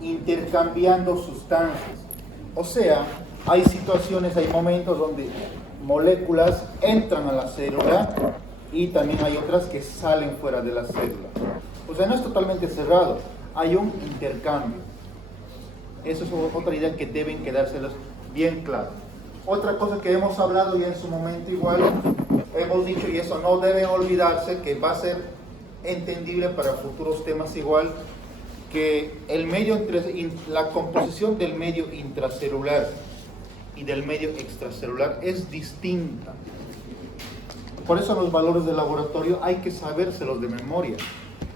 intercambiando sustancias. O sea, hay situaciones, hay momentos donde moléculas entran a la célula y también hay otras que salen fuera de la célula. O sea, no es totalmente cerrado, hay un intercambio. Esa es otra idea que deben quedárselas bien claras. Otra cosa que hemos hablado y en su momento igual hemos dicho, y eso no debe olvidarse, que va a ser entendible para futuros temas igual, que el medio la composición del medio intracelular y del medio extracelular es distinta. Por eso los valores del laboratorio hay que sabérselos de memoria,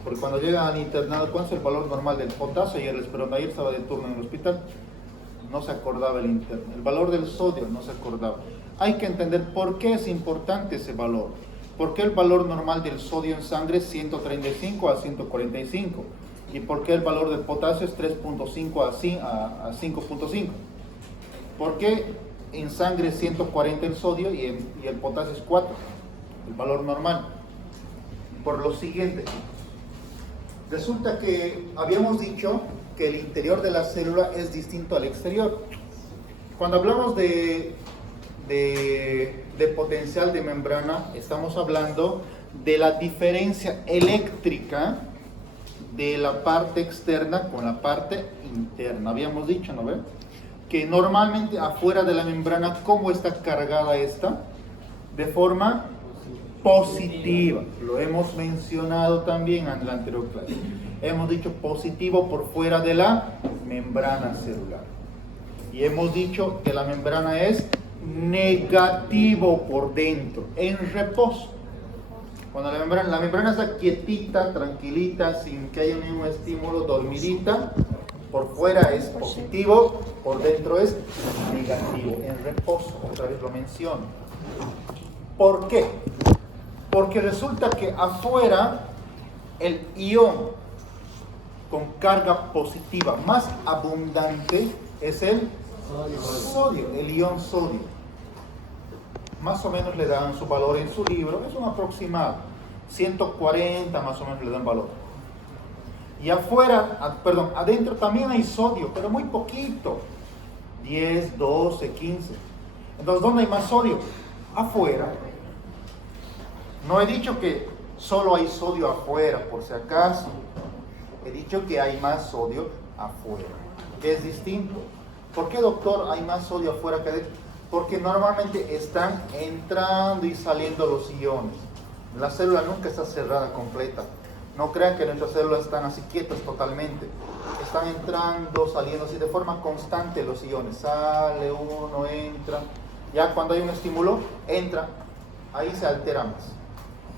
porque cuando llegan al internado, ¿cuál es el valor normal del potasio? Y el esperón ayer estaba de turno en el hospital, no se acordaba el interno. El valor del sodio no se acordaba. Hay que entender por qué es importante ese valor. ¿Por qué el valor normal del sodio en sangre es 135 a 145? ¿Y por qué el valor del potasio es 3.5 a 5.5? ¿Por qué en sangre es 140 el sodio y el potasio es 4? El valor normal. Por lo siguiente, resulta que habíamos dicho que el interior de la célula es distinto al exterior. Cuando hablamos de potencial de membrana, estamos hablando de la diferencia eléctrica de la parte externa con la parte interna. Habíamos dicho, ¿no ve? Que normalmente afuera de la membrana, ¿cómo está cargada esta? De forma positiva. Lo hemos mencionado también en la anterior clase. Hemos dicho positivo por fuera de la membrana celular. Y hemos dicho que la membrana es negativo por dentro, en reposo. Cuando la membrana está quietita, tranquilita, sin que haya ningún estímulo, dormidita, por fuera es positivo, por dentro es negativo, en reposo. Otra vez lo menciono. ¿Por qué? Porque resulta que afuera el ion con carga positiva más abundante es el sodio, el ion sodio. Más o menos le dan su valor en su libro, es un aproximado, 140 más o menos le dan valor. Y adentro también hay sodio, pero muy poquito, 10, 12, 15. Entonces, ¿dónde hay más sodio? Afuera. No he dicho que solo hay sodio afuera, por si acaso. He dicho que hay más sodio afuera, que es distinto. ¿Por qué, doctor, hay más sodio afuera que adentro? Porque normalmente están entrando y saliendo los iones. La célula nunca está cerrada completa. No crean que nuestras células están así quietas totalmente. Están entrando, saliendo así de forma constante los iones. Sale uno, entra. Ya cuando hay un estímulo, entra. Ahí se altera más.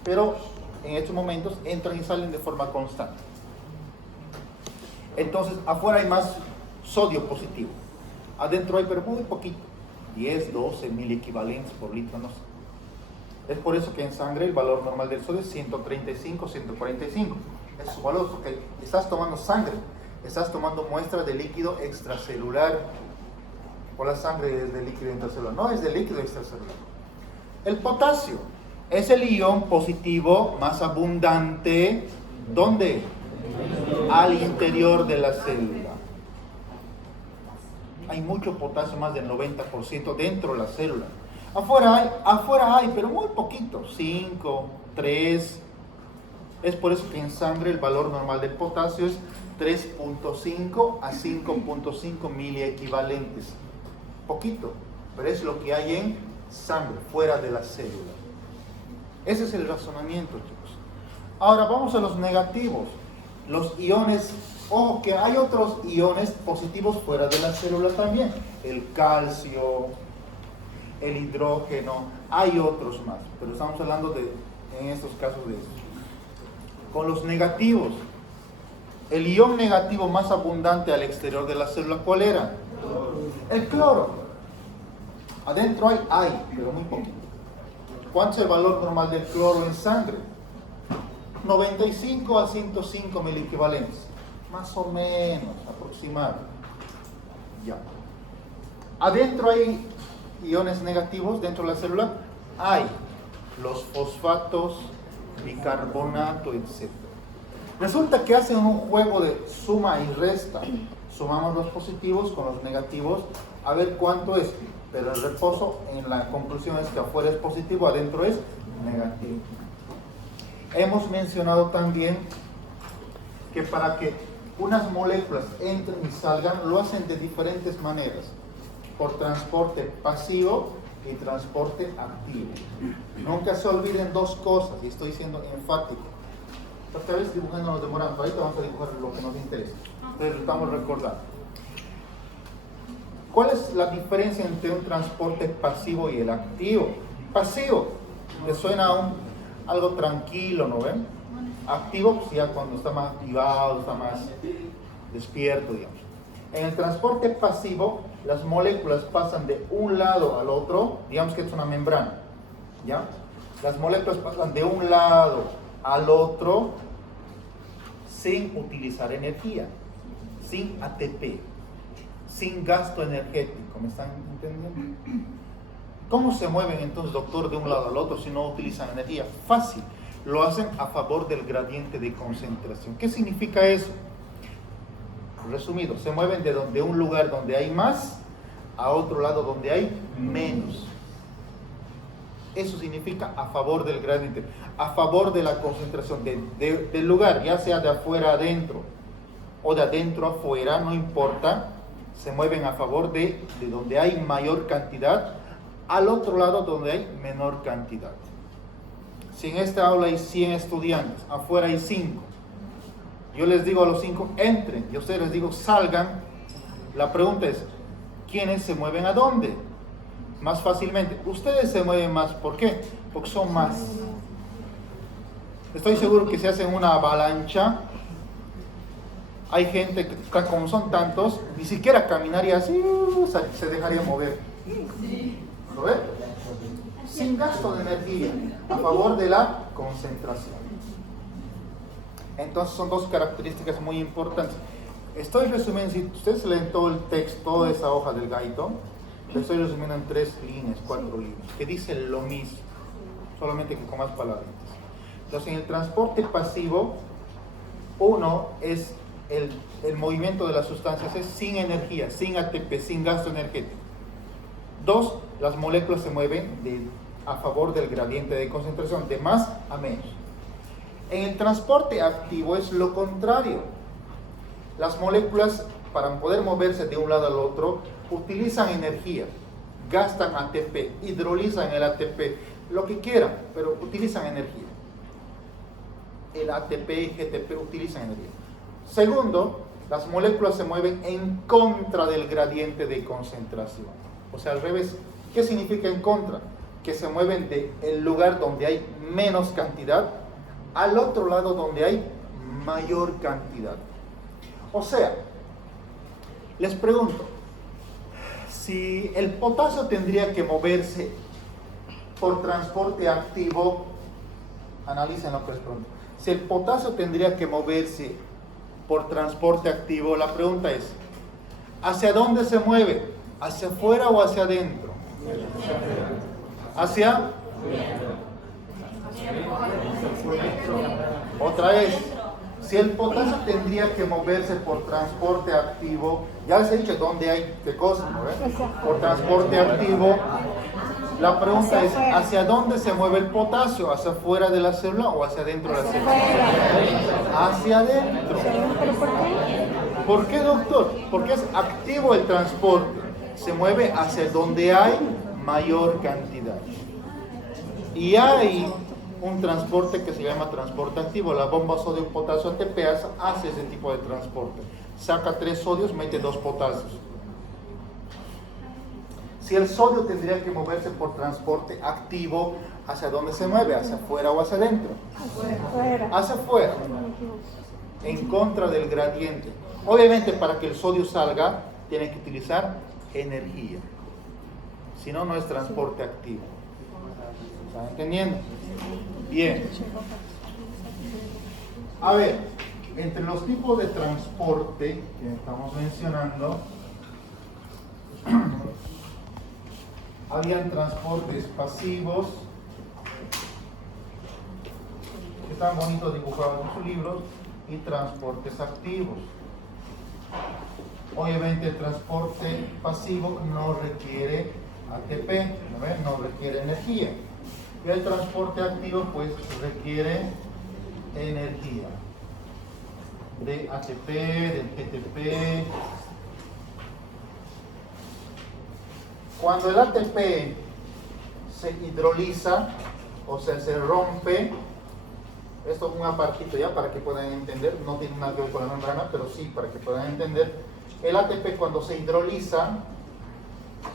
Pero en estos momentos entran y salen de forma constante. Entonces, afuera hay más sodio positivo. Adentro hay, pero muy poquito. 10, 12 mil equivalentes por litro, no sé. Es por eso que en sangre el valor normal del sodio es 135, 145. Es su valor, porque estás tomando sangre, estás tomando muestras de líquido extracelular. O la sangre es de líquido intracelular, no es de líquido extracelular. El potasio es el ion positivo más abundante, ¿dónde? Al interior de la célula. Hay mucho potasio, más del 90% dentro de la célula. Afuera hay, pero muy poquito, 5, 3. Es por eso que en sangre el valor normal del potasio es 3.5 a 5.5 miliequivalentes. Poquito, pero es lo que hay en sangre, fuera de la célula. Ese es el razonamiento, chicos. Ahora vamos a los negativos. Los iones, ojo que hay otros iones positivos fuera de la célula también. El calcio, el hidrógeno, hay otros más. Pero estamos hablando en estos casos de eso. Con los negativos, el ion negativo más abundante al exterior de la célula, ¿cuál era? El cloro. Adentro hay, pero muy poquito. ¿Cuánto es el valor normal del cloro en sangre? 95 a 105 miliequivalentes. Más o menos, aproximado. Ya. Adentro hay iones negativos, dentro de la célula hay los fosfatos, bicarbonato, etc. Resulta que hacen un juego de suma y resta. Sumamos los positivos con los negativos a ver cuánto es. Pero el reposo en la conclusión es que afuera es positivo, adentro es negativo. Hemos mencionado también que para que unas moléculas entren y salgan lo hacen de diferentes maneras. Por transporte pasivo y transporte activo. Nunca se olviden dos cosas, y estoy siendo enfático. Esta vez dibujando nos demoramos, ahorita vamos a dibujar lo que nos interesa. Entonces estamos recordando. ¿Cuál es la diferencia entre un transporte pasivo y el activo? Pasivo, le suena a algo tranquilo, ¿no ven? Activo, pues ya cuando está más activado, está más despierto, digamos. En el transporte pasivo, las moléculas pasan de un lado al otro, digamos que es una membrana, ¿ya? Las moléculas pasan de un lado al otro sin utilizar energía, sin ATP, sin gasto energético, ¿me están entendiendo? ¿Cómo se mueven entonces, doctor, de un lado al otro si no utilizan energía? Fácil, lo hacen a favor del gradiente de concentración. ¿Qué significa eso? Resumido, se mueven de un lugar donde hay más a otro lado donde hay menos. Eso significa a favor del gradiente, a favor de la concentración del lugar, ya sea de afuera adentro o de adentro afuera, no importa, se mueven a favor de donde hay mayor cantidad al otro lado donde hay menor cantidad. Si en esta aula hay 100 estudiantes, afuera hay 5, yo les digo a los 5, entren, y a ustedes les digo, salgan. La pregunta es, ¿quiénes se mueven a dónde? Más fácilmente. Ustedes se mueven más, ¿por qué? Porque son más. Estoy seguro que si hacen una avalancha, hay gente que, como son tantos, ni siquiera caminaría así, se dejaría mover. ¿Lo ven? Sin gasto de energía, a favor de la concentración. Entonces son dos características muy importantes. Estoy resumiendo, si ustedes leen todo el texto, toda esa hoja del gaito, lo estoy resumiendo en 3 líneas, 4 líneas, que dicen lo mismo, solamente que con más palabras. Entonces, en el transporte pasivo, uno es el movimiento de las sustancias es sin energía, sin ATP, sin gasto energético. 2, las moléculas se mueven a favor del gradiente de concentración, de más a menos. En el transporte activo es lo contrario. Las moléculas, para poder moverse de un lado al otro, utilizan energía, gastan ATP, hidrolizan el ATP, lo que quieran, pero utilizan energía. El ATP y GTP utilizan energía. Segundo, las moléculas se mueven en contra del gradiente de concentración. O sea, al revés. ¿Qué significa en contra? Que se mueven del lugar donde hay menos cantidad al otro lado donde hay mayor cantidad. O sea, les pregunto, si el potasio tendría que moverse por transporte activo, analicen lo que les pregunto. Si el potasio tendría que moverse por transporte activo, la pregunta es, ¿hacia dónde se mueve? ¿Hacia afuera o hacia adentro? ¿Hacia? Otra vez, si el potasio tendría que moverse por transporte activo, ya les he dicho dónde hay qué cosa, ¿no? Por transporte activo, la pregunta es, ¿hacia dónde se mueve el potasio? ¿Hacia afuera de la célula o hacia adentro de la célula? Hacia adentro. ¿Por qué, doctor? Porque es activo el transporte, se mueve hacia donde hay mayor cantidad. Y hay un transporte que se llama transporte activo. La bomba sodio potasio ATP hace ese tipo de transporte. Saca 3 sodios, mete 2 potasios. Si el sodio tendría que moverse por transporte activo, ¿hacia dónde se mueve? ¿Hacia afuera o hacia adentro? Hacia afuera. En contra del gradiente. Obviamente, para que el sodio salga, tiene que utilizar energía. Si no, no es transporte activo. ¿Están entendiendo? Bien. A ver, entre los tipos de transporte que estamos mencionando, habían transportes pasivos, que están bonitos dibujados en sus libros, y transportes activos. Obviamente el transporte pasivo no requiere ATP, ¿no ven? No requiere energía. Y el transporte activo pues requiere energía. De ATP, del GTP. Cuando el ATP se hidroliza, o sea, se rompe, esto es un apartito ya para que puedan entender, no tiene nada que ver con la membrana, pero sí para que puedan entender. El ATP cuando se hidroliza,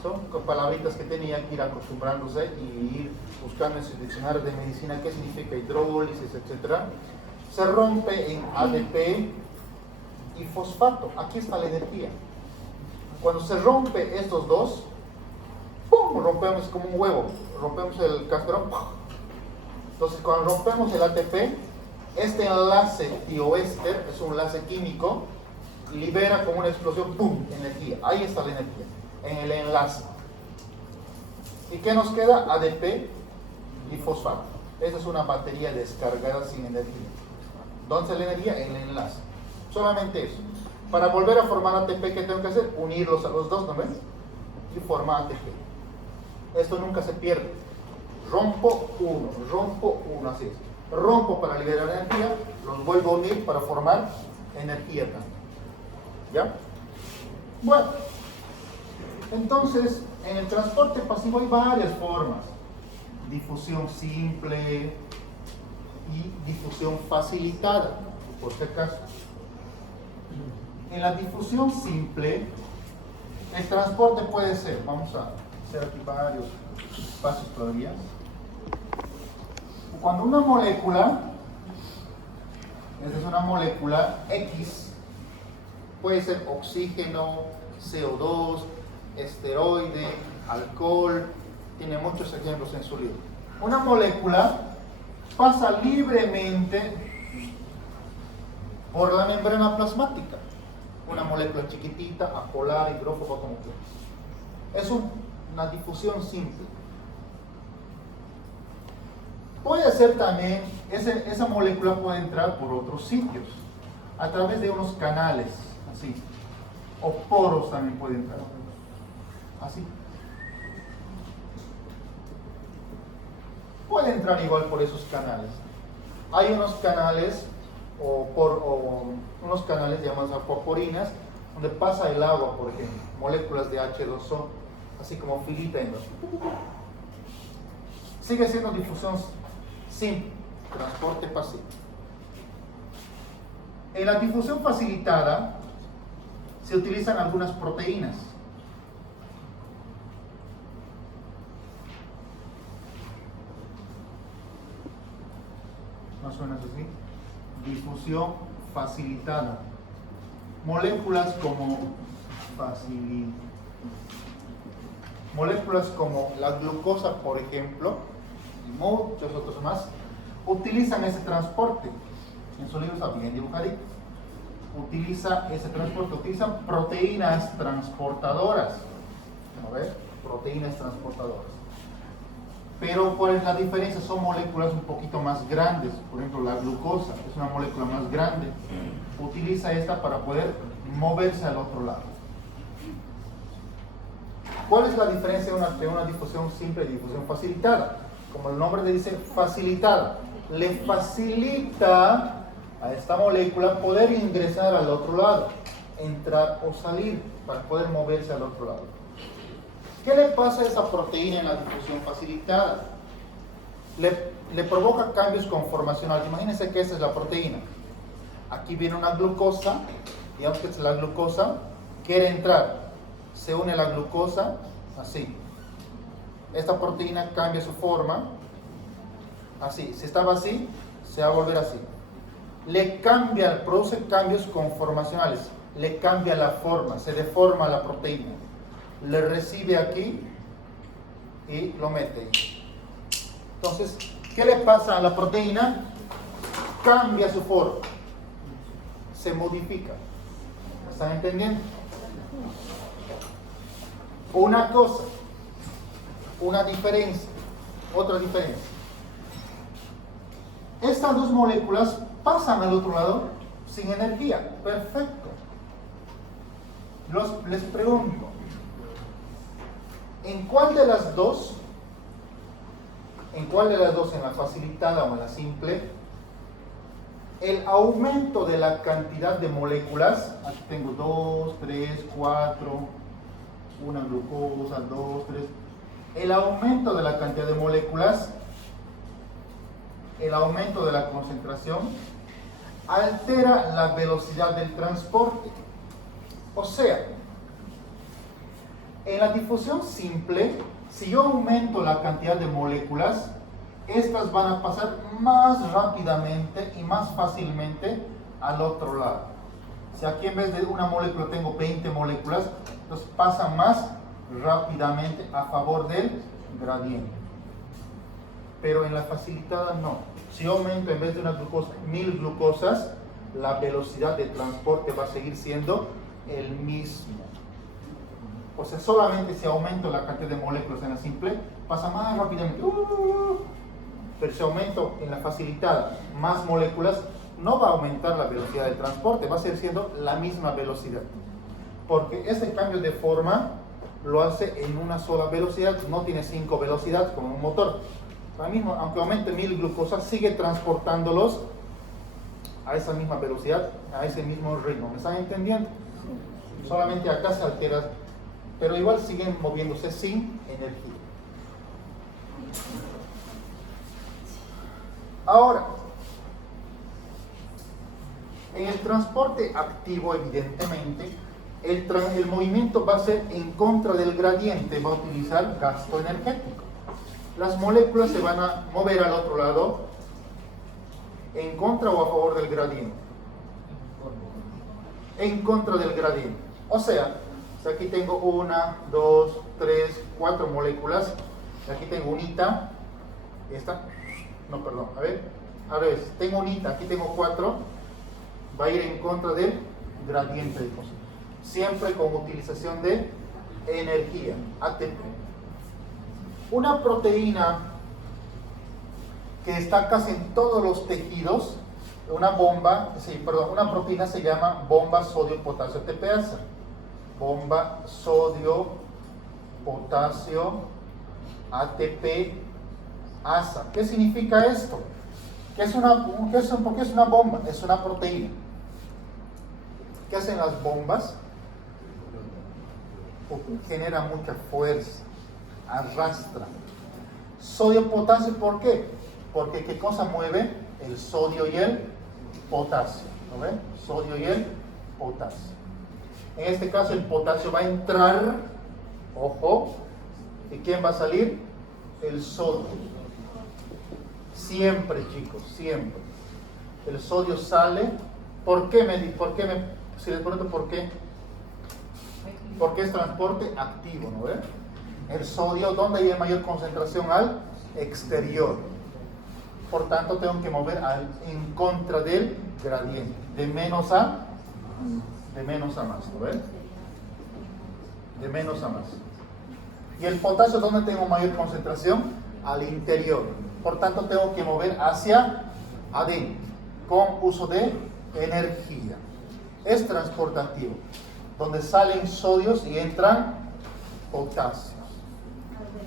son palabritas que tenía que ir acostumbrándose y ir buscando en sus diccionarios de medicina qué significa hidrólisis, etc. Se rompe en ADP y fosfato. Aquí está la energía. Cuando se rompe estos dos, ¡pum!, rompemos como un huevo, rompemos el cascarón. Entonces cuando rompemos el ATP, este enlace tioéster es un enlace químico, libera como una explosión, ¡pum!, energía. Ahí está la energía, en el enlace. ¿Y qué nos queda? ADP y fosfato. Esa es una batería descargada sin energía. ¿Dónde está la energía? En el enlace. Solamente eso. Para volver a formar ATP, ¿qué tengo que hacer? Unirlos a los dos, ¿no ven? Y formar ATP. Esto nunca se pierde. Rompo uno, así es. Rompo para liberar energía, los vuelvo a unir para formar energía también. ¿Ya? Bueno, entonces, en el transporte pasivo hay varias formas. Difusión simple y difusión facilitada, por si acaso. En la difusión simple, el transporte puede ser, vamos a hacer aquí varios pasos todavía. Cuando una molécula, esta es una molécula X, puede ser oxígeno, CO2, esteroide, alcohol, tiene muchos ejemplos en su libro. Una molécula pasa libremente por la membrana plasmática. Una molécula chiquitita, apolar, hidrófobo, como quieras. Es una difusión simple. Puede ser también, esa molécula puede entrar por otros sitios, a través de unos canales, así. O poros también puede entrar, así. Puede entrar igual por esos canales. Hay unos canales, unos canales llamados acuaporinas, donde pasa el agua, por ejemplo, moléculas de H2O, así como filipenos. Sigue siendo difusión simple, transporte pasivo. En la difusión facilitada se utilizan algunas proteínas. Más o menos así. Difusión facilitada. Moléculas como la glucosa, por ejemplo, y muchos otros más, utilizan ese transporte. En su libro está bien dibujadito. Utiliza ese transporte, utilizan proteínas transportadoras. ¿No ves? Proteínas transportadoras. Pero ¿cuál es la diferencia? Son moléculas un poquito más grandes. Por ejemplo, la glucosa es una molécula más grande. Utiliza esta para poder moverse al otro lado. ¿Cuál es la diferencia de una difusión simple y difusión facilitada? Como el nombre le dice, facilitada. Le facilita a esta molécula poder ingresar al otro lado, entrar o salir, para poder moverse al otro lado. ¿Qué le pasa a esa proteína en la difusión facilitada? Le provoca cambios conformacionales. Imagínense que esta es la proteína. Aquí viene una glucosa, digamos que es la glucosa, quiere entrar. Se une la glucosa, así. Esta proteína cambia su forma, así. Si estaba así, se va a volver así. Produce cambios conformacionales. Le cambia la forma, se deforma la proteína. Le recibe aquí y lo mete. Entonces, ¿qué le pasa a la proteína? Cambia su forma, se modifica. ¿Están entendiendo? Una cosa, una diferencia, otra diferencia. Estas dos moléculas pasan al otro lado sin energía. Perfecto. Les pregunto, ¿en cuál de las dos, en la facilitada o en la simple, el aumento de la cantidad de moléculas, aquí tengo 2, 3, 4, una glucosa, 2, 3, el aumento de la cantidad de moléculas, el aumento de la concentración, altera la velocidad del transporte? O sea, en la difusión simple, si yo aumento la cantidad de moléculas, estas van a pasar más rápidamente y más fácilmente al otro lado. Si aquí en vez de una molécula tengo 20 moléculas, entonces pasan más rápidamente a favor del gradiente. Pero en la facilitada no. Si yo aumento en vez de una glucosa 1000 glucosas, la velocidad de transporte va a seguir siendo el mismo. O sea, solamente si aumento la cantidad de moléculas en la simple, pasa más rápidamente. Pero si aumento en la facilitada más moléculas, no va a aumentar la velocidad de transporte, va a seguir siendo la misma velocidad. Porque ese cambio de forma lo hace en una sola velocidad, no tiene 5 velocidades como un motor. Ahora mismo, aunque aumente 1000 glucosas, sigue transportándolos a esa misma velocidad, a ese mismo ritmo. ¿Me están entendiendo? Solamente acá se altera, pero igual siguen moviéndose sin energía. Ahora, en el transporte activo, evidentemente, el movimiento va a ser en contra del gradiente, va a utilizar gasto energético. Las moléculas se van a mover al otro lado, en contra o a favor del gradiente. En contra del gradiente. O sea, si aquí tengo 1, 2, 3, 4 moléculas, aquí tengo unita, esta, no, perdón, a ver, tengo unita, aquí tengo 4, va a ir en contra del gradiente de cosas. Siempre con utilización de energía, ATP. Una proteína que está casi en todos los tejidos, una proteína se llama bomba sodio-potasio ATPasa. Bomba sodio-potasio ATPasa. ¿Qué significa esto? ¿Por qué es una bomba? Es una proteína. ¿Qué hacen las bombas? Genera mucha fuerza, arrastra. Sodio-potasio, ¿por qué? Porque ¿qué cosa mueve? El sodio y el potasio. ¿Lo ven? Sodio y el potasio. En este caso el potasio va a entrar, ojo, ¿y quién va a salir? El sodio. Siempre, chicos, siempre. El sodio sale. Si les pregunto por qué, porque es transporte activo, ¿no ven? El sodio, ¿dónde hay mayor concentración? Al exterior. Por tanto, tengo que mover en contra del gradiente, de menos a más, ¿no ven? De menos a más. Y el potasio, ¿dónde tengo mayor concentración? Al interior. Por tanto, tengo que mover hacia adentro, con uso de energía. Es transportativo, donde salen sodios y entran potasios.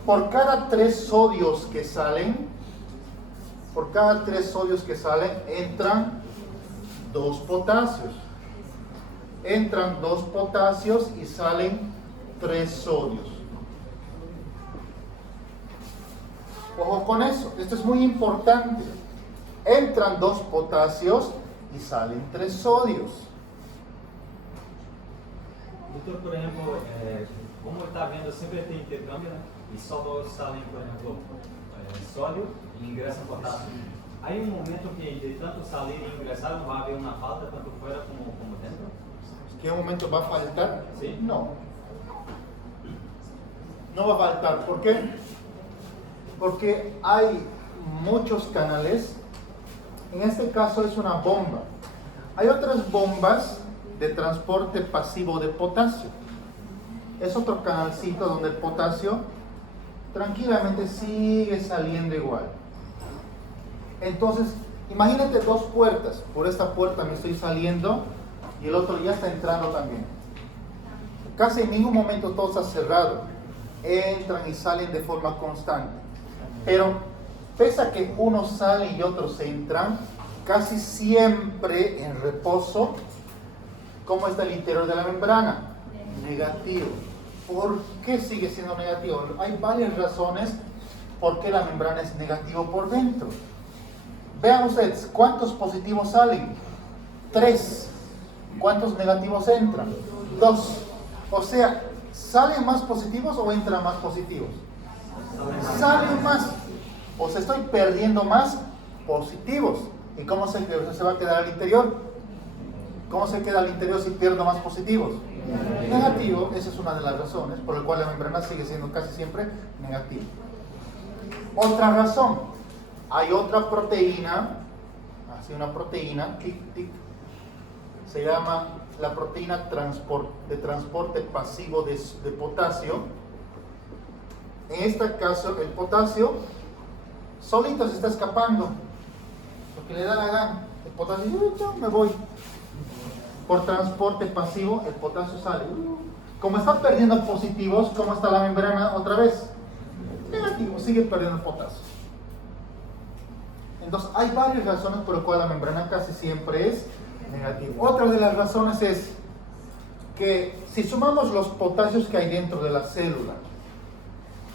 Por cada 3 sodios que salen, entran 2 potasios. Entran 2 potasios y salen 3 sodios. Ojo con eso, esto es muy importante. Entran 2 potasios y salen 3 sodios. Doctor, por ejemplo, como está viendo, siempre este intercambio, ¿no? Y solo salen, por ejemplo, sodio y ingresan potasio. ¿Hay un momento que de tanto salir e ingresar no va a haber una falta tanto fuera como dentro? ¿Qué momento va a faltar? Sí. No va a faltar. ¿Por qué? Porque hay muchos canales. En este caso es una bomba. Hay otras bombas de transporte pasivo de potasio. Es otro canalcito donde el potasio tranquilamente sigue saliendo igual. Entonces, imagínate 2 puertas. Por esta puerta me estoy saliendo y el otro ya está entrando también. casi en ningún momento todo está cerrado. Entran y salen de forma constante. Pero pese a que unos salen y otros entran, casi siempre en reposo, ¿cómo está el interior de la membrana? Negativo. ¿Por qué sigue siendo negativo? Hay varias razones por qué la membrana es negativo por dentro. Vean ustedes, ¿cuántos positivos salen? 3. ¿Cuántos negativos entran? 2. O sea, ¿salen más positivos o entran más positivos? Salen más. O sea, estoy perdiendo más positivos. ¿Y cómo se va a quedar al interior? ¿Cómo se queda al interior si pierdo más positivos? Negativo. Esa es una de las razones por la cual la membrana sigue siendo casi siempre negativa. Otra razón, hay otra proteína, así una proteína, se llama la proteína de transporte pasivo de potasio. En este caso, el potasio solito se está escapando, porque le da la gana. El potasio, yo me voy. Por transporte pasivo, el potasio sale. Como está perdiendo positivos, ¿cómo está la membrana otra vez? Negativo, sigue perdiendo potasio. Entonces, hay varias razones por las cuales la membrana casi siempre es negativa. Otra de las razones es que si sumamos los potasios que hay dentro de la célula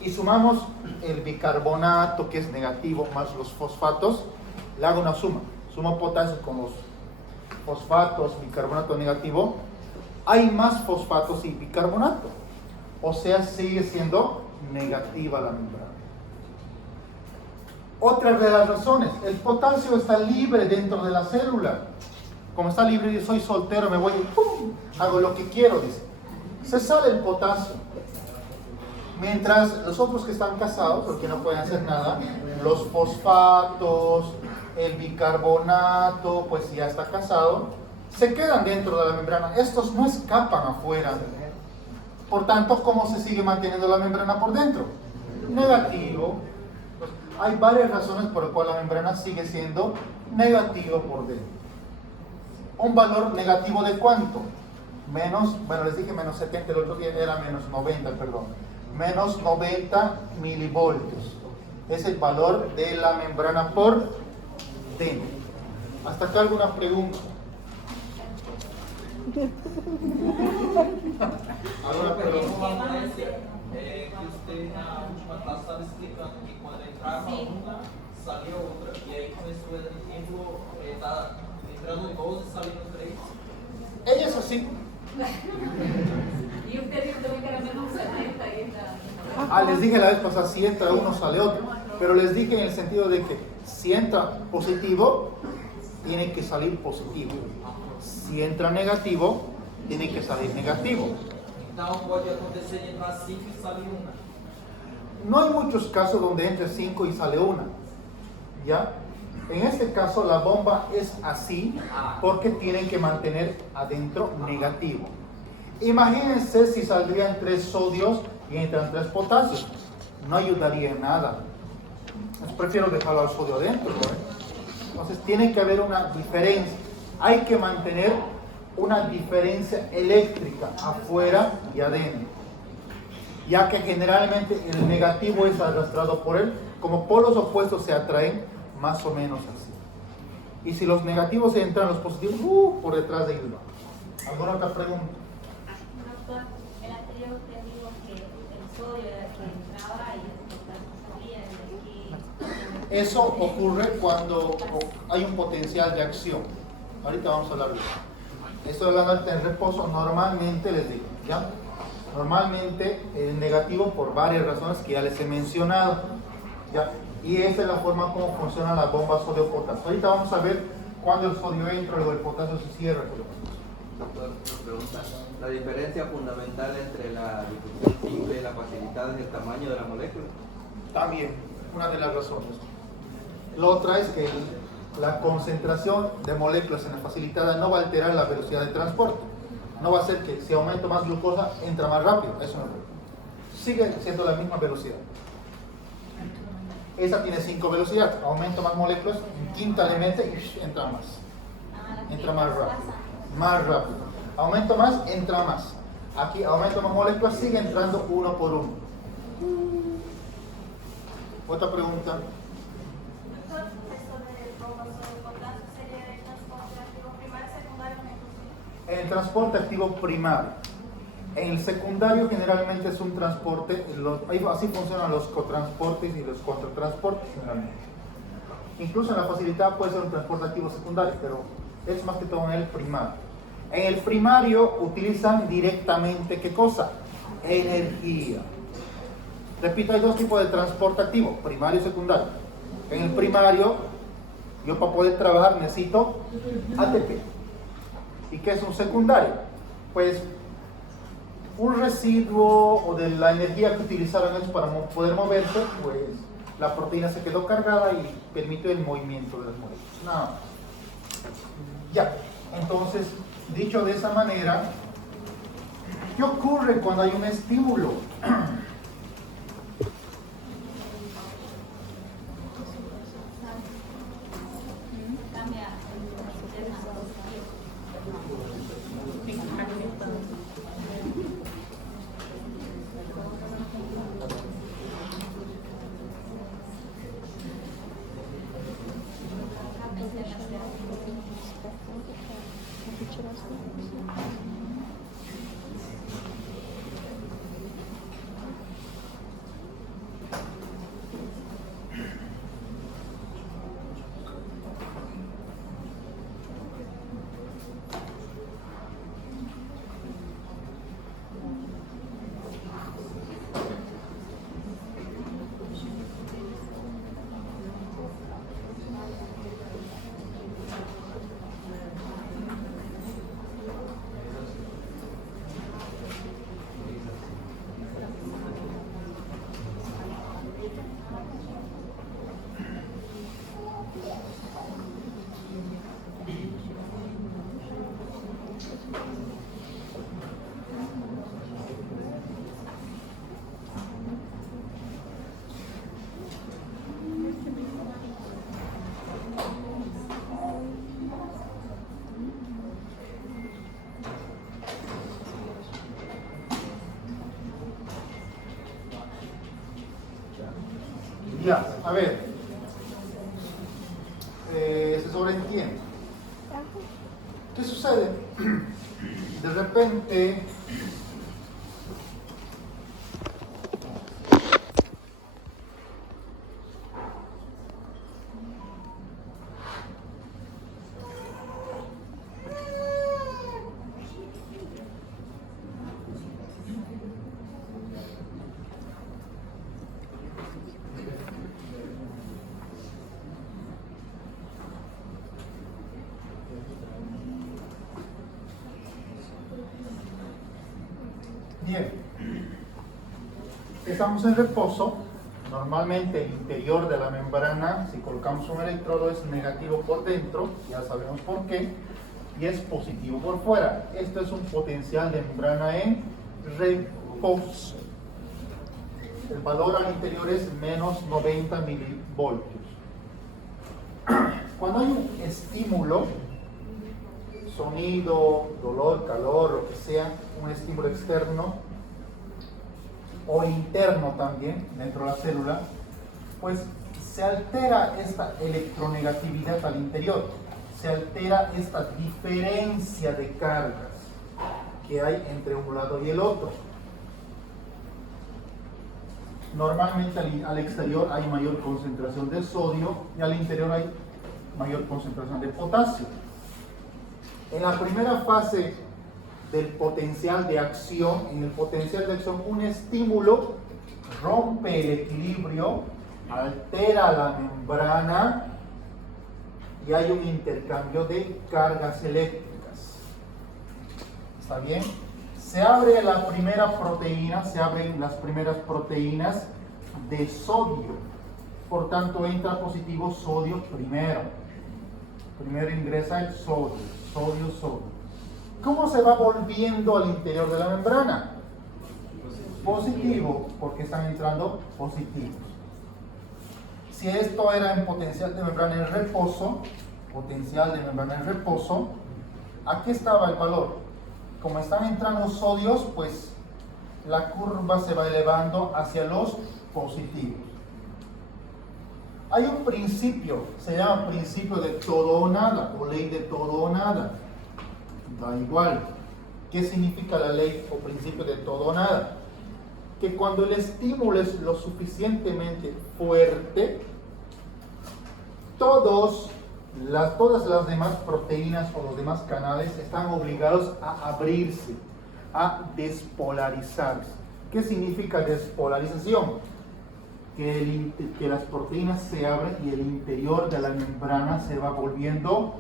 y sumamos el bicarbonato, que es negativo, más los fosfatos, le hago una suma. Sumo potasio con los fosfatos, bicarbonato negativo, hay más fosfatos y bicarbonato. O sea, sigue siendo negativa la membrana. Otra de las razones, el potasio está libre dentro de la célula. Como está libre, yo soy soltero, me voy y ¡pum! Hago lo que quiero, dice. Se sale el potasio. Mientras los otros que están casados, porque no pueden hacer nada, los fosfatos, el bicarbonato, pues ya está casado, se quedan dentro de la membrana. Estos no escapan afuera. Por tanto, ¿cómo se sigue manteniendo la membrana por dentro? Negativo. Pues, hay varias razones por las cuales la membrana sigue siendo negativa por dentro. ¿Un valor negativo de cuánto? Les dije menos 70, el otro día era menos 90, perdón. Menos 90 milivoltios. Es el valor de la membrana por dentro. ¿Hasta acá alguna pregunta? ¿Alguna pregunta? Que usted en la última clase estaba explicando que cuando entraba una, salía otra, y ahí começou el tiempo, está entrando 2 y saliendo 3. Ella es así. Y usted dijo también que era menos 70 y Les dije la vez pasada, si entra uno, sale otro. Pero les dije en el sentido de que si entra positivo, tiene que salir positivo. Si entra negativo, tiene que salir negativo. Entonces puede acontecer de entrar 5 y salir 1. No hay muchos casos donde entre 5 y sale una. ¿Ya? En este caso la bomba es así porque tienen que mantener adentro negativo. Imagínense si saldrían 3 sodios y entran 3 potasios. No ayudaría en nada. Pues prefiero dejarlo al sodio adentro, ¿no? Entonces tiene que haber una diferencia. Hay que mantener una diferencia eléctrica afuera y adentro, ya que generalmente el negativo es arrastrado por él. Como polos opuestos se atraen, más o menos así. Y si los negativos entran, los positivos por detrás de ellos van. ¿Alguna otra pregunta? Doctor, el anterior usted dijo que el sodio era el que entraba y el potasio salía. Eso ocurre cuando hay un potencial de acción. Ahorita vamos a hablar de eso. Estoy hablando en reposo, normalmente les digo, ¿ya? Normalmente el negativo por varias razones que ya les he mencionado, ¿ya? Y esa es la forma como funciona la bomba sodio-potasio. Ahorita vamos a ver cuando el sodio entra y luego el potasio se cierra. Doctor, una pregunta. La diferencia fundamental entre la difusión simple y la facilitada es el tamaño de la molécula. También, una de las razones. La otra es que la concentración de moléculas en la facilitada no va a alterar la velocidad de transporte. No va a ser que si aumento más glucosa, entra más rápido. Eso no ocurre. Sigue siendo la misma velocidad. Esta tiene 5 velocidades. Aumento más moléculas, en quinta le mete y entra más. Entra más rápido. Más rápido. Aumento más, entra más. Aquí aumento más moléculas, sigue entrando uno por uno. Otra pregunta. El transporte activo primario. En el secundario generalmente es un transporte, así funcionan los cotransportes y los contratransportes generalmente. Incluso en la facilidad puede ser un transporte activo secundario, pero es más que todo en el primario. En el primario utilizan directamente, ¿qué cosa? Energía. Repito, hay dos tipos de transporte activo, primario y secundario. En el primario, yo para poder trabajar necesito ATP. ¿Y qué es un secundario? Pues un residuo o de la energía que utilizaron ellos para poder moverse, pues la proteína se quedó cargada y permite el movimiento de las moléculas. Nada más. Ya, entonces, dicho de esa manera, ¿qué ocurre cuando hay un estímulo? Ya, a ver, se sobreentiende. ¿Qué sucede? De repente, bien, estamos en reposo. Normalmente el interior de la membrana, si colocamos un electrodo, es negativo por dentro, ya sabemos por qué, y es positivo por fuera. Esto es un potencial de membrana en reposo. El valor al interior es menos 90 milivoltios. Cuando hay un estímulo, sonido, dolor, calor, lo que sea, un estímulo externo o interno también dentro de la célula, pues se altera esta electronegatividad al interior, se altera esta diferencia de cargas que hay entre un lado y el otro. Normalmente al exterior hay mayor concentración de sodio y al interior hay mayor concentración de potasio. En la primera fase del potencial de acción, en el potencial de acción, un estímulo rompe el equilibrio, altera la membrana y hay un intercambio de cargas eléctricas. ¿Está bien? Se abre la primera proteína, se abren las primeras proteínas de sodio. Por tanto, entra positivo sodio primero. Primero ingresa el sodio, sodio. ¿Cómo se va volviendo al interior de la membrana? Positivo, porque están entrando positivos. Si esto era en potencial de membrana en reposo, aquí estaba el valor. como están entrando sodios, pues la curva se va elevando hacia los positivos. Hay un principio, se llama principio de todo o nada, o ley de todo o nada. Da igual. ¿Qué significa la ley o principio de todo o nada? Que cuando el estímulo es lo suficientemente fuerte, todas las demás proteínas o los demás canales están obligados a abrirse, a despolarizarse. ¿Qué significa despolarización? Que las proteínas se abren y el interior de la membrana se va volviendo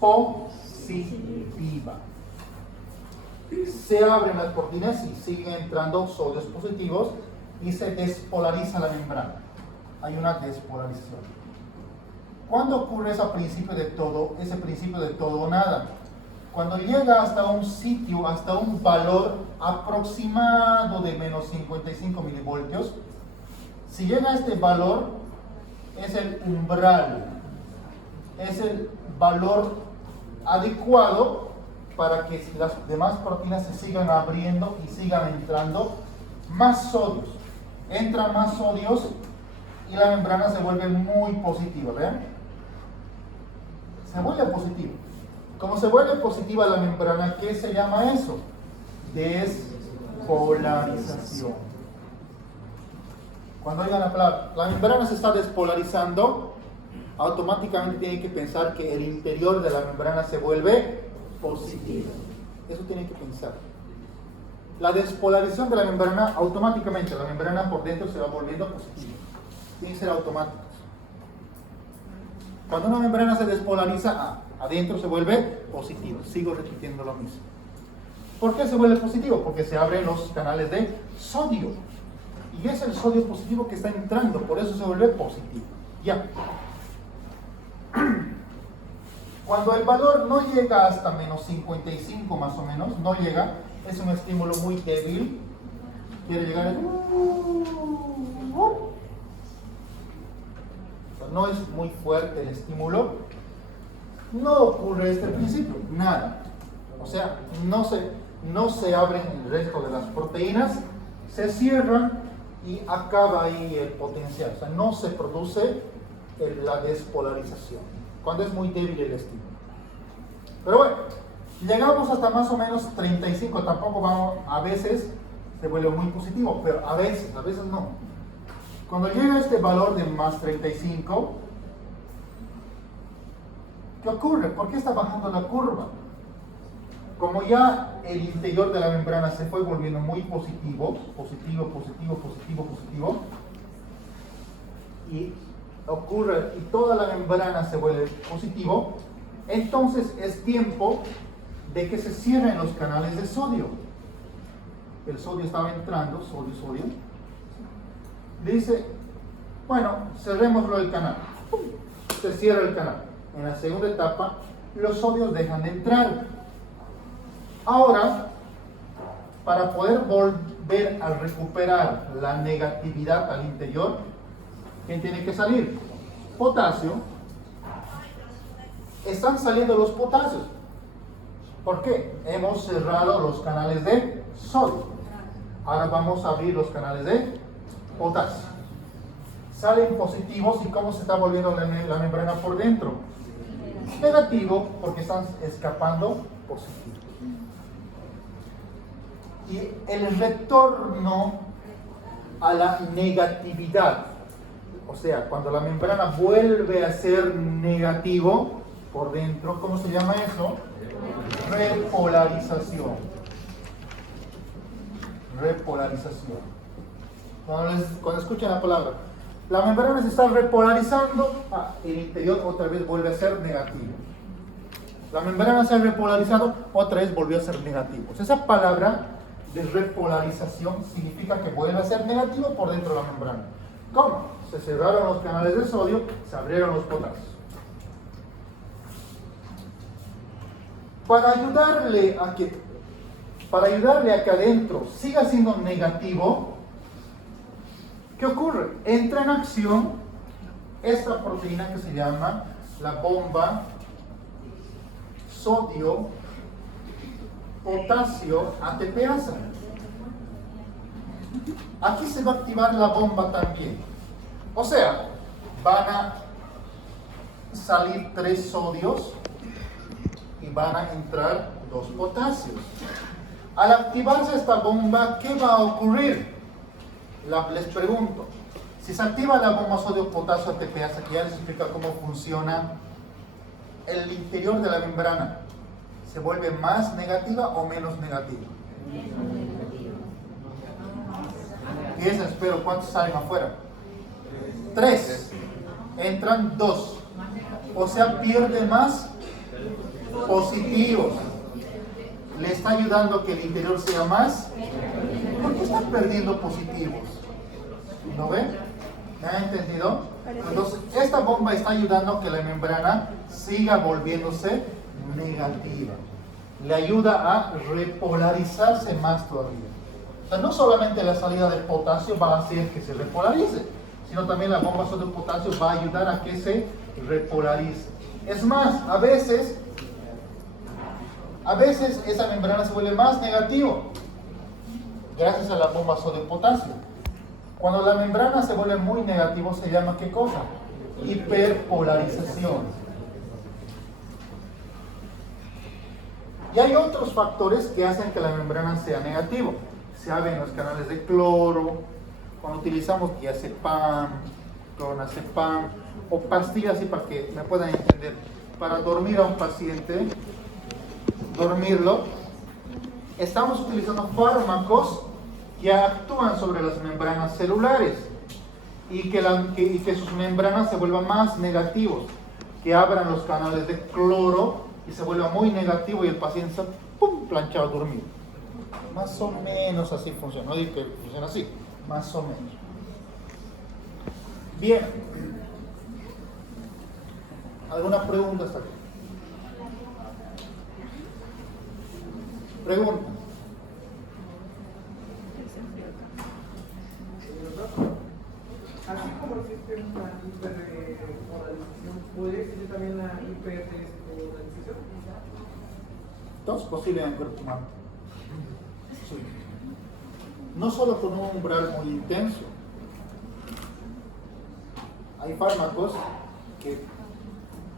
positiva. Se abren las proteínas y siguen entrando sodios positivos y se despolariza la membrana. Hay una despolarización. ¿Cuándo ocurre ese principio de todo o nada? Cuando llega hasta un sitio, hasta un valor aproximado de menos 55 milivoltios, si llega a este valor, es el umbral, es el valor adecuado para que las demás proteínas se sigan abriendo y sigan entrando más sodios. Entran más sodios y la membrana se vuelve muy positiva, ¿vean? Se vuelve positiva. Como se vuelve positiva la membrana, ¿qué se llama eso? Despolarización. Cuando oigan la palabra, la membrana se está despolarizando, automáticamente tienen que pensar que el interior de la membrana se vuelve positivo. Eso tienen que pensar. La despolarización de la membrana, automáticamente la membrana por dentro se va volviendo positiva. Tiene que ser automático. Cuando una membrana se despolariza, adentro se vuelve positivo. Sigo repitiendo lo mismo. ¿Por qué se vuelve positivo? Porque se abren los canales de sodio. Y es el sodio positivo que está entrando, por eso se vuelve positivo. Ya. Cuando el valor no llega hasta menos 55 más o menos, no llega, es un estímulo muy débil. Quiere llegar a... no es muy fuerte el estímulo. No ocurre este principio, nada. O sea, no se abren el resto de las proteínas, se cierran y acaba ahí el potencial. O sea, no se produce la despolarización cuando es muy débil el estímulo. Pero bueno, llegamos hasta más o menos 35, tampoco vamos, a veces se vuelve muy positivo, pero a veces no. Cuando llega este valor de más 35, ¿qué ocurre? ¿Por qué está bajando la curva? Como ya el interior de la membrana se fue volviendo muy positivo, y ocurre y toda la membrana se vuelve positivo, entonces es tiempo de que se cierren los canales de sodio. El sodio estaba entrando, sodio. Dice, bueno, cerrémoslo el canal. Se cierra el canal. En la segunda etapa, los sodios dejan de entrar. Ahora, para poder volver a recuperar la negatividad al interior, ¿quién tiene que salir? Potasio. Están saliendo los potasios. ¿Por qué? Hemos cerrado los canales de sodio. Ahora vamos a abrir los canales de potasio. Salen positivos y ¿cómo se está volviendo la membrana por dentro? Negativo, porque están escapando positivos. Y el retorno a la negatividad, o sea, cuando la membrana vuelve a ser negativo por dentro, ¿cómo se llama eso? Repolarización. Repolarización. Cuando escuchan la palabra, la membrana se está repolarizando, el interior otra vez vuelve a ser negativo. La membrana se ha repolarizado, otra vez volvió a ser negativo. Esa palabra de repolarización significa que vuelve a ser negativo por dentro de la membrana. ¿Cómo? Se cerraron los canales de sodio, se abrieron los potasios. Para ayudarle a que adentro siga siendo negativo, ¿qué ocurre? Entra en acción esta proteína que se llama la bomba sodio potasio ATPasa. Aquí se va a activar la bomba también. O sea, van a salir 3 sodios y van a entrar 2 potasios. Al activarse esta bomba, ¿qué va a ocurrir? Les pregunto, si se activa la bomba sodio-potasio ATPasa, que ya les explica cómo funciona, el interior de la membrana, ¿se vuelve más negativa o menos negativa? 10, espero, ¿cuántos salen afuera? 3, entran 2, o sea, pierde más positivos. Le está ayudando a que el interior sea más. ¿Por qué están perdiendo positivos? ¿No ven? ¿Me han entendido? Entonces, esta bomba está ayudando a que la membrana siga volviéndose negativa. Le ayuda a repolarizarse más todavía. O sea, no solamente la salida de potasio va a hacer que se repolarice, sino también la bomba sodio-potasio va a ayudar a que se repolarice. Es más, a veces esa membrana se vuelve más negativa gracias a la bomba sodio-potasio. Cuando la membrana se vuelve muy negativa, se llama ¿qué cosa? Hiperpolarización. Y hay otros factores que hacen que la membrana sea negativa. Se ven los canales de cloro, cuando utilizamos diazepam, clonazepam o pastillas así para que me puedan entender. Para dormir a un paciente, dormirlo, estamos utilizando fármacos que actúan sobre las membranas celulares y que sus membranas se vuelvan más negativos, que abran los canales de cloro y se vuelva muy negativo y el paciente está planchado a dormir. Más o menos así funciona, no digo que funciona así, más o menos. Bien. ¿Alguna pregunta hasta aquí? Pregunta. Así como existe una hiperpolarización, ¿podría existir también una hiperdespolarización? Todo es posible en el cuerpo humano. Sí. No solo con un umbral muy intenso. Hay fármacos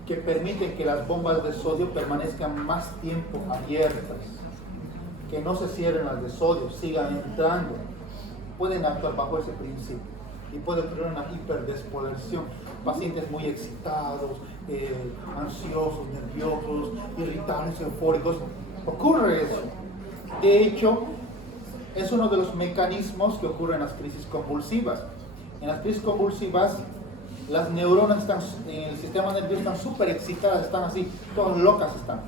que permiten que las bombas de sodio permanezcan más tiempo abiertas, que no se cierren las de sodio, sigan entrando. Pueden actuar bajo ese principio y puede ocurrir una hiperdespolarización. Pacientes muy excitados, ansiosos, nerviosos, irritables, eufóricos. Ocurre eso. De hecho, es uno de los mecanismos que ocurren en las crisis convulsivas. En las crisis convulsivas, las neuronas en el sistema nervioso están súper excitadas, están así, todas locas están.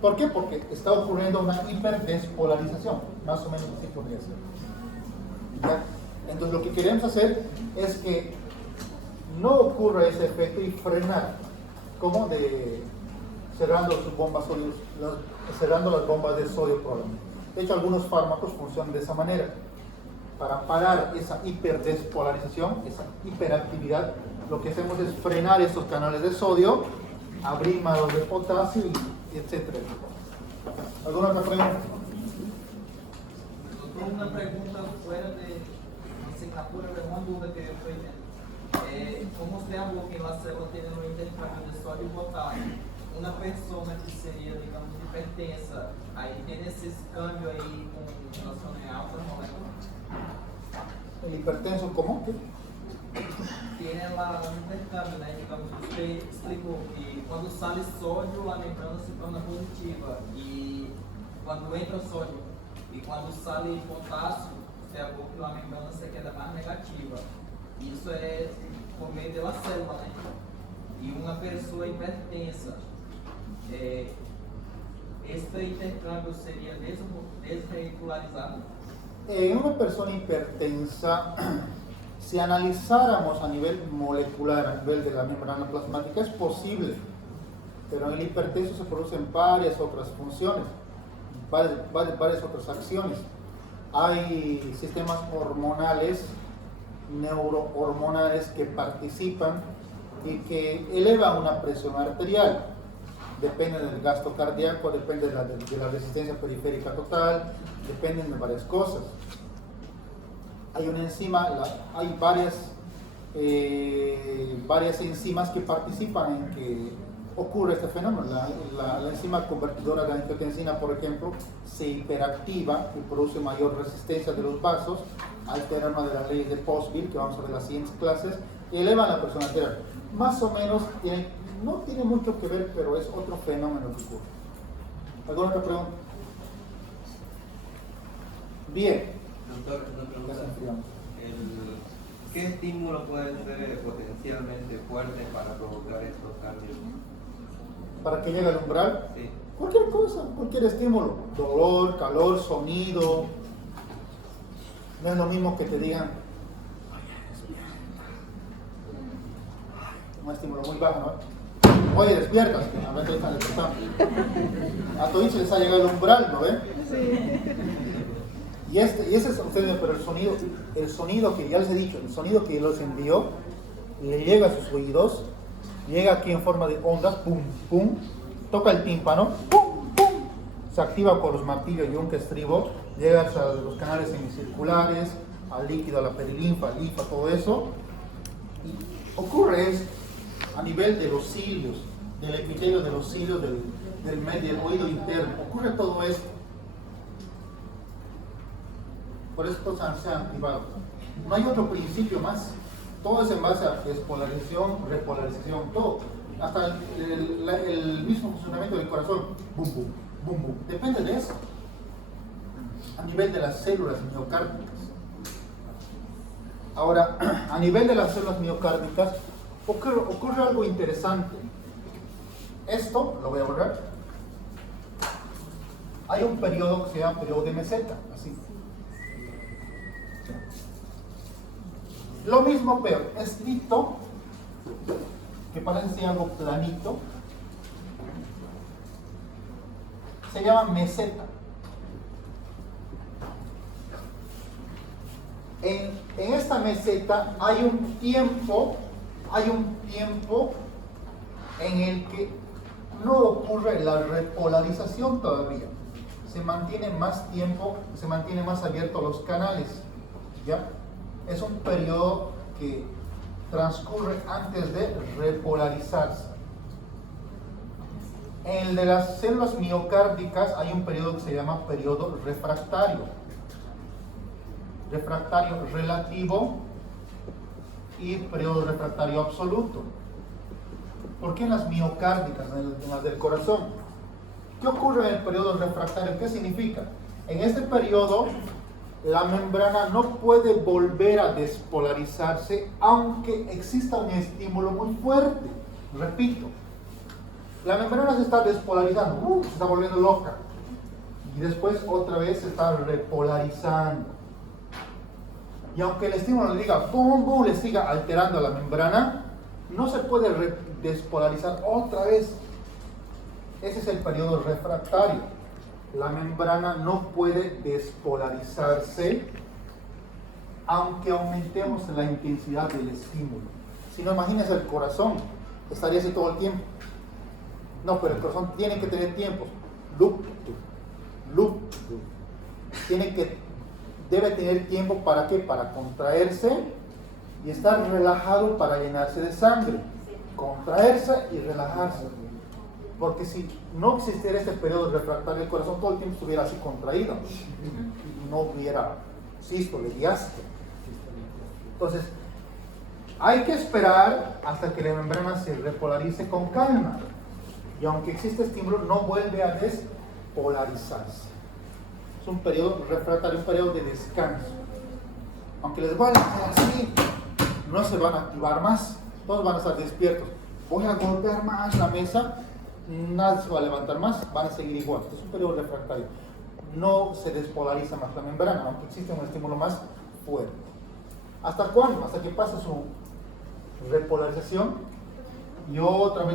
¿Por qué? Porque está ocurriendo una hiperdespolarización, más o menos así podría ser. ¿Ya? Entonces lo que queremos hacer es que no ocurra ese efecto y frenar, como de cerrando sus bombas sólidas, cerrando las bombas de sodio probablemente. De hecho, algunos fármacos funcionan de esa manera. Para parar esa hiperdespolarización, esa hiperactividad, lo que hacemos es frenar esos canales de sodio, abrir más los de potasio, y etc. ¿Alguna otra pregunta? Tengo una pregunta fuera de asignatura, pero una duda que yo estoy teniendo. Como usted habló que las células tienen un intercambio de sodio y potasio, una persona que sería, digamos, hipertensa, ahí tiene ese cambio ahí con relación a altas moléculas. ¿El hipertenso cómo? Tiene un intercambio, né? Digamos, usted explicó que cuando sale sodio, la membrana se torna positiva, y cuando entra sodio y cuando sale potasio, usted habló que la membrana se queda más negativa. Isso é por meio da célula, né? E uma pessoa hipertensa, este intercambio sería desregularizado. En una persona hipertensa, si analizáramos a nivel molecular, a nivel de la membrana plasmática, es posible, pero en el hipertenso se producen varias otras funciones, varias otras acciones. Hay sistemas hormonales, neurohormonales que participan y que elevan una presión arterial. depende del gasto cardíaco, depende de la resistencia periférica total, dependen de varias cosas. Hay una enzima, hay varias enzimas que participan en que ocurre este fenómeno. La enzima convertidora de angiotensina, por ejemplo, se hiperactiva y produce mayor resistencia de los vasos, altera una de las leyes de Postbill, que vamos a ver en las siguientes clases, y eleva la presión arterial. Más o menos, no tiene mucho que ver, pero es otro fenómeno que ocurre. ¿Alguna otra pregunta? Bien. Doctor, una pregunta. Ya se enfriamos. ¿Qué estímulo puede ser potencialmente fuerte para provocar estos cambios? Para que llegue al umbral, Sí. cualquier cosa, cualquier estímulo, dolor, calor, sonido. No es lo mismo que te digan, un estímulo muy bajo, ¿no? Oye, despiertas, a ver, ahí están despertando. A todos les ha llegado el umbral, ¿no ven? Y ese es ustedes, pero el sonido que ya les he dicho, el sonido que los envió, le llega a sus oídos, llega aquí en forma de ondas, pum, pum, toca el tímpano, pum, pum, se activa por los martillos y un estribo, llega a los canales semicirculares, al líquido, a la perilinfa, linfa, todo eso, y ocurre esto a nivel de los cilios, del epitelio de los cilios, del oído interno, ocurre todo esto. Por eso se han activado. No hay otro principio más. Todo es en base a despolarización, repolarización, todo. Hasta el mismo funcionamiento del corazón. Bum, bum, bum, bum. Depende de eso. A nivel de las células miocárdicas. Ahora, a nivel de las células miocárdicas, ocurre algo interesante. Esto, lo voy a borrar. Hay un periodo que se llama periodo de meseta, así. Lo mismo, pero escrito, que parece ser algo planito, se llama meseta. En esta meseta hay un tiempo en el que no ocurre la repolarización todavía. Se mantiene más tiempo, se mantiene más abiertos los canales, ¿ya? Es un periodo que transcurre antes de repolarizarse. En el de las células miocárdicas hay un periodo que se llama periodo refractario. Refractario relativo y periodo refractario absoluto. ¿Por qué en las miocárdicas, en las del corazón? ¿Qué ocurre en el periodo refractario? ¿Qué significa? En este periodo la membrana no puede volver a despolarizarse aunque exista un estímulo muy fuerte. Repito, la membrana se está despolarizando, se está volviendo loca, y después otra vez se está repolarizando. Y aunque el estímulo le diga boom, boom, le siga alterando a la membrana, no se puede despolarizar otra vez. Ese es el periodo refractario. La membrana no puede despolarizarse aunque aumentemos la intensidad del estímulo. Si no, imagínense el corazón, estaría así todo el tiempo. No, pero el corazón tiene que tener tiempos. Loop, loop. Debe tener tiempo para ¿qué? Para contraerse y estar relajado para llenarse de sangre. Contraerse y relajarse. Porque si no existiera este periodo refractario, el corazón todo el tiempo estuviera así contraído y no hubiera sístole, diástole. Entonces, hay que esperar hasta que la membrana se repolarice con calma. Y aunque existe estímulo, no vuelve a despolarizarse. Es un periodo refractario, un periodo de descanso. Aunque les vuelva a hacer así, no se van a activar más. Todos van a estar despiertos. Voy a golpear más la mesa, nada se va a levantar más, van a seguir igual. Es un periodo refractario. No se despolariza más la membrana, aunque existe un estímulo más fuerte. ¿Hasta cuándo? Hasta que pase su repolarización y otra vez